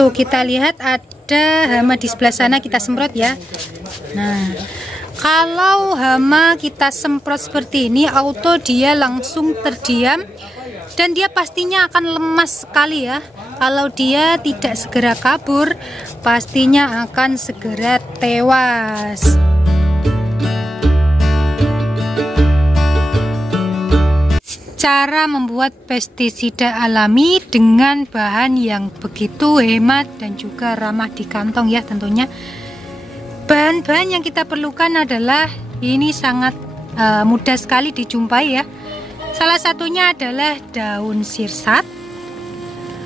Tuh kita lihat ada hama di sebelah sana, kita semprot ya. Nah, kalau hama kita semprot seperti ini, auto dia langsung terdiam dan dia pastinya akan lemas sekali ya. Kalau dia tidak segera kabur, pastinya akan segera tewas. Cara membuat pestisida alami dengan bahan yang begitu hemat dan juga ramah di kantong ya tentunya. Bahan-bahan yang kita perlukan adalah ini sangat mudah sekali dijumpai ya. Salah satunya adalah daun sirsat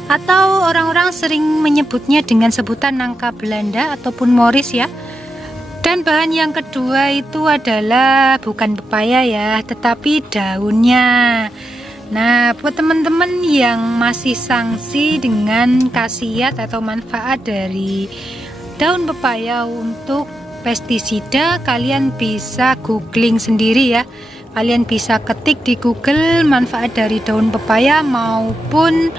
atau orang-orang sering menyebutnya dengan sebutan nangka Belanda ataupun moris ya. Dan bahan yang kedua itu adalah bukan pepaya ya, tetapi daunnya. Nah, buat teman-teman yang masih sangsi dengan khasiat atau manfaat dari daun pepaya untuk pestisida, kalian bisa googling sendiri ya. Kalian bisa ketik di Google manfaat dari daun pepaya maupun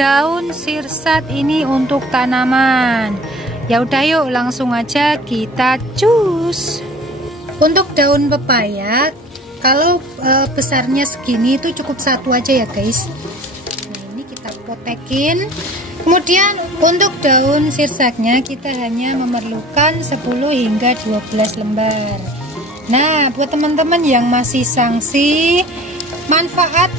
daun sirsat ini untuk tanaman. Ya udah yuk langsung aja kita cus. Untuk daun pepaya kalau besarnya segini itu cukup satu aja ya guys. Nah ini kita potekin. Kemudian untuk daun sirsatnya kita hanya memerlukan 10 hingga 12 lembar. Nah buat teman-teman yang masih sangsi manfaat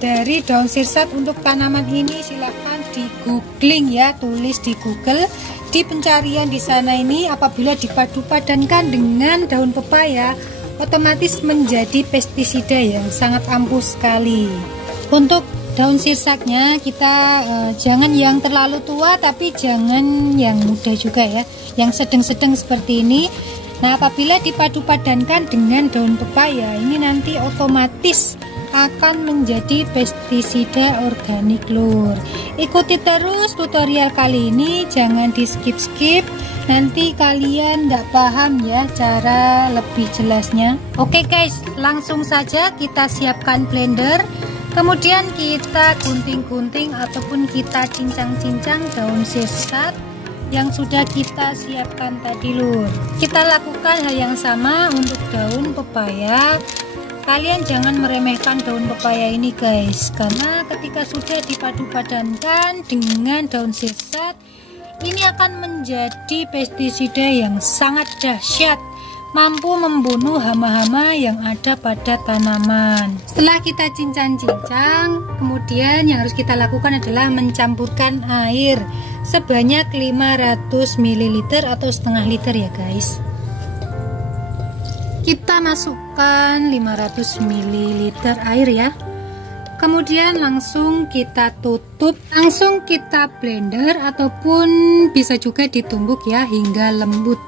dari daun sirsat untuk tanaman ini, silahkan di googling ya, tulis di Google. Di pencarian di sana ini apabila dipadu-padankan dengan daun pepaya otomatis menjadi pestisida yang sangat ampuh sekali. Untuk daun sirsatnya kita jangan yang terlalu tua tapi jangan yang muda juga ya, yang sedang-sedang seperti ini. Nah apabila dipadu-padankan dengan daun pepaya ini nanti otomatis akan menjadi pestisida organik lur. Ikuti terus tutorial kali ini, jangan di skip-skip, nanti kalian nggak paham ya cara lebih jelasnya. Oke guys, langsung saja kita siapkan blender, kemudian kita gunting-gunting ataupun kita cincang-cincang daun sirsat yang sudah kita siapkan tadi lur. Kita lakukan hal yang sama untuk daun pepaya. Kalian jangan meremehkan daun pepaya ini guys, karena ketika sudah dipadu-padankan dengan daun sirsat ini akan menjadi pestisida yang sangat dahsyat, mampu membunuh hama-hama yang ada pada tanaman. Setelah kita cincang-cincang, kemudian yang harus kita lakukan adalah mencampurkan air sebanyak 500 ml atau setengah liter ya guys. Kita masukkan 500 ml air ya. Kemudian langsung kita tutup, langsung kita blender ataupun bisa juga ditumbuk ya hingga lembut.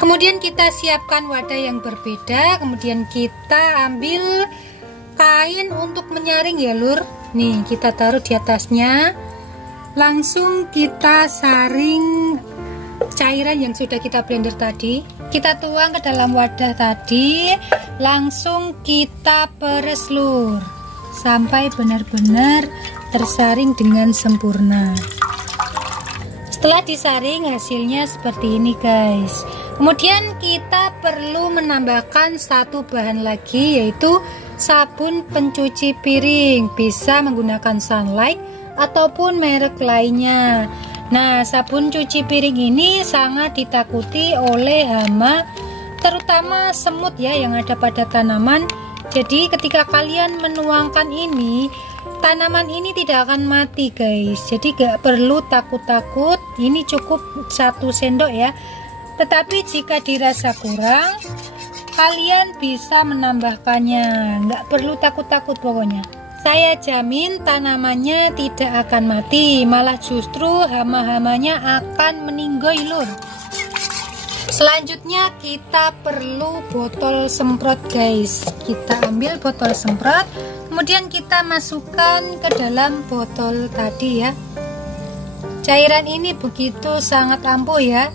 Kemudian kita siapkan wadah yang berbeda, kemudian kita ambil kain untuk menyaring ya lur. Nih kita taruh di atasnya, langsung kita saring cairan yang sudah kita blender tadi. Kita tuang ke dalam wadah tadi, langsung kita peres lur sampai benar-benar tersaring dengan sempurna. Setelah disaring hasilnya seperti ini guys. Kemudian kita perlu menambahkan satu bahan lagi, yaitu sabun pencuci piring. Bisa menggunakan Sunlight ataupun merek lainnya. Nah, sabun cuci piring ini sangat ditakuti oleh hama, terutama semut ya yang ada pada tanaman. Jadi ketika kalian menuangkan ini, tanaman ini tidak akan mati guys. Jadi gak perlu takut-takut, ini cukup 1 sendok ya. Tetapi jika dirasa kurang, kalian bisa menambahkannya, nggak perlu takut-takut pokoknya. Saya jamin tanamannya tidak akan mati, malah justru hama-hamanya akan meninggoy lur. Selanjutnya kita perlu botol semprot guys. Kita ambil botol semprot, kemudian kita masukkan ke dalam botol tadi ya. Cairan ini begitu sangat ampuh ya,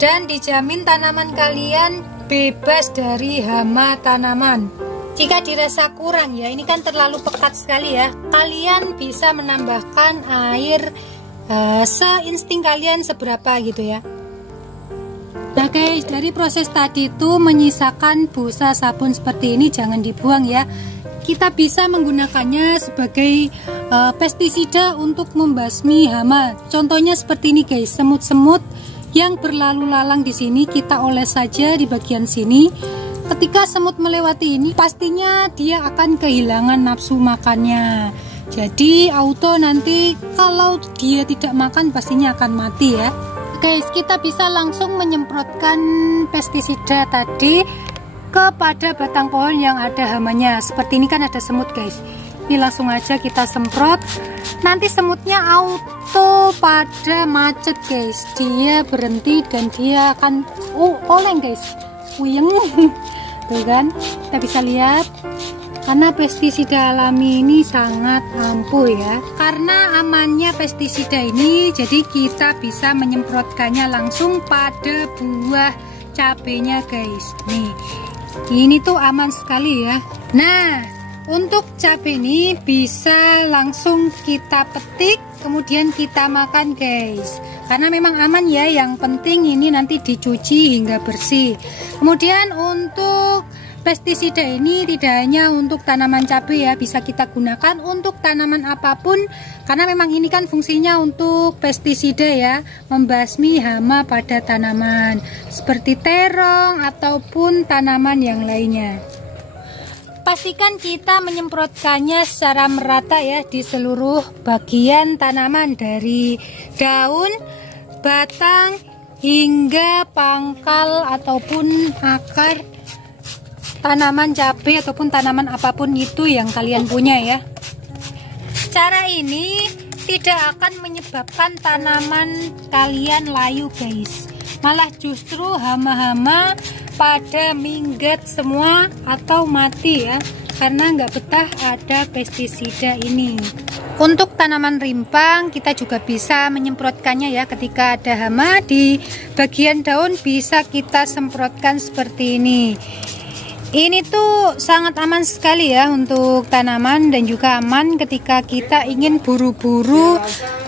dan dijamin tanaman kalian bebas dari hama tanaman. Jika dirasa kurang ya, ini kan terlalu pekat sekali ya, kalian bisa menambahkan air seinsting kalian seberapa gitu ya. Nah guys, dari proses tadi itu menyisakan busa sabun seperti ini jangan dibuang ya. Kita bisa menggunakannya sebagai pestisida untuk membasmi hama. Contohnya seperti ini guys, semut-semut yang berlalu lalang di sini kita oles saja di bagian sini. Ketika semut melewati ini, pastinya dia akan kehilangan nafsu makannya. Jadi auto nanti kalau dia tidak makan pastinya akan mati ya. Guys, kita bisa langsung menyemprotkan pestisida tadi kepada batang pohon yang ada hamanya. Seperti ini kan ada semut guys. Ini langsung aja kita semprot. Nanti semutnya auto pada macet guys. Dia berhenti dan dia akan oleng guys. Puyeng. Tuh kan, kita bisa lihat karena pestisida alami ini sangat ampuh ya. Karena amannya pestisida ini, jadi kita bisa menyemprotkannya langsung pada buah cabenya guys. Nih, ini tuh aman sekali ya. Nah, untuk cabai ini bisa langsung kita petik kemudian kita makan guys, karena memang aman ya. Yang penting ini nanti dicuci hingga bersih. Kemudian untuk pestisida ini tidak hanya untuk tanaman cabai ya, bisa kita gunakan untuk tanaman apapun, karena memang ini kan fungsinya untuk pestisida ya, membasmi hama pada tanaman seperti terong ataupun tanaman yang lainnya. Pastikan kita menyemprotkannya secara merata ya di seluruh bagian tanaman, dari daun, batang, hingga pangkal ataupun akar tanaman cabai ataupun tanaman apapun itu yang kalian punya ya. Cara ini tidak akan menyebabkan tanaman kalian layu guys, malah justru hama-hama pada minggat semua atau mati ya, karena nggak betah ada pestisida ini. Untuk tanaman rimpang kita juga bisa menyemprotkannya ya, ketika ada hama di bagian daun bisa kita semprotkan seperti ini. Ini tuh sangat aman sekali ya untuk tanaman, dan juga aman ketika kita ingin buru-buru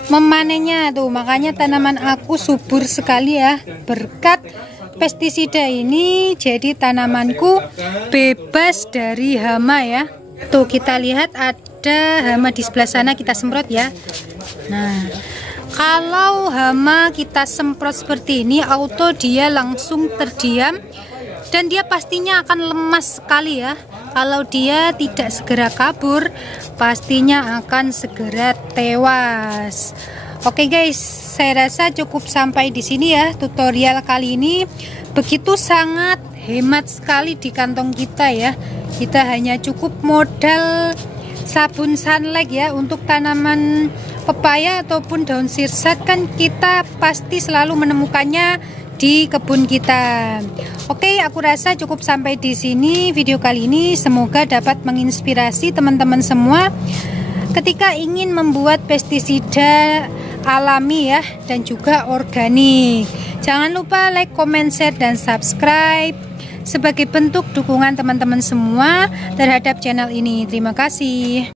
memanennya tuh. Makanya tanaman aku subur sekali ya berkat pestisida ini, jadi tanamanku bebas dari hama ya. Tuh kita lihat ada hama di sebelah sana, kita semprot ya. Nah, kalau hama kita semprot seperti ini, auto dia langsung terdiam dan dia pastinya akan lemas sekali ya. Kalau dia tidak segera kabur, pastinya akan segera tewas. Oke guys, saya rasa cukup sampai di sini ya tutorial kali ini. Begitu sangat hemat sekali di kantong kita ya. Kita hanya cukup modal sabun sunlight ya. Untuk tanaman pepaya ataupun daun sirsak kan kita pasti selalu menemukannya di kebun kita. Oke, aku rasa cukup sampai di sini video kali ini. Semoga dapat menginspirasi teman-teman semua ketika ingin membuat pestisida alami ya, dan juga organik. Jangan lupa like, comment, share, dan subscribe sebagai bentuk dukungan teman-teman semua terhadap channel ini. Terima kasih.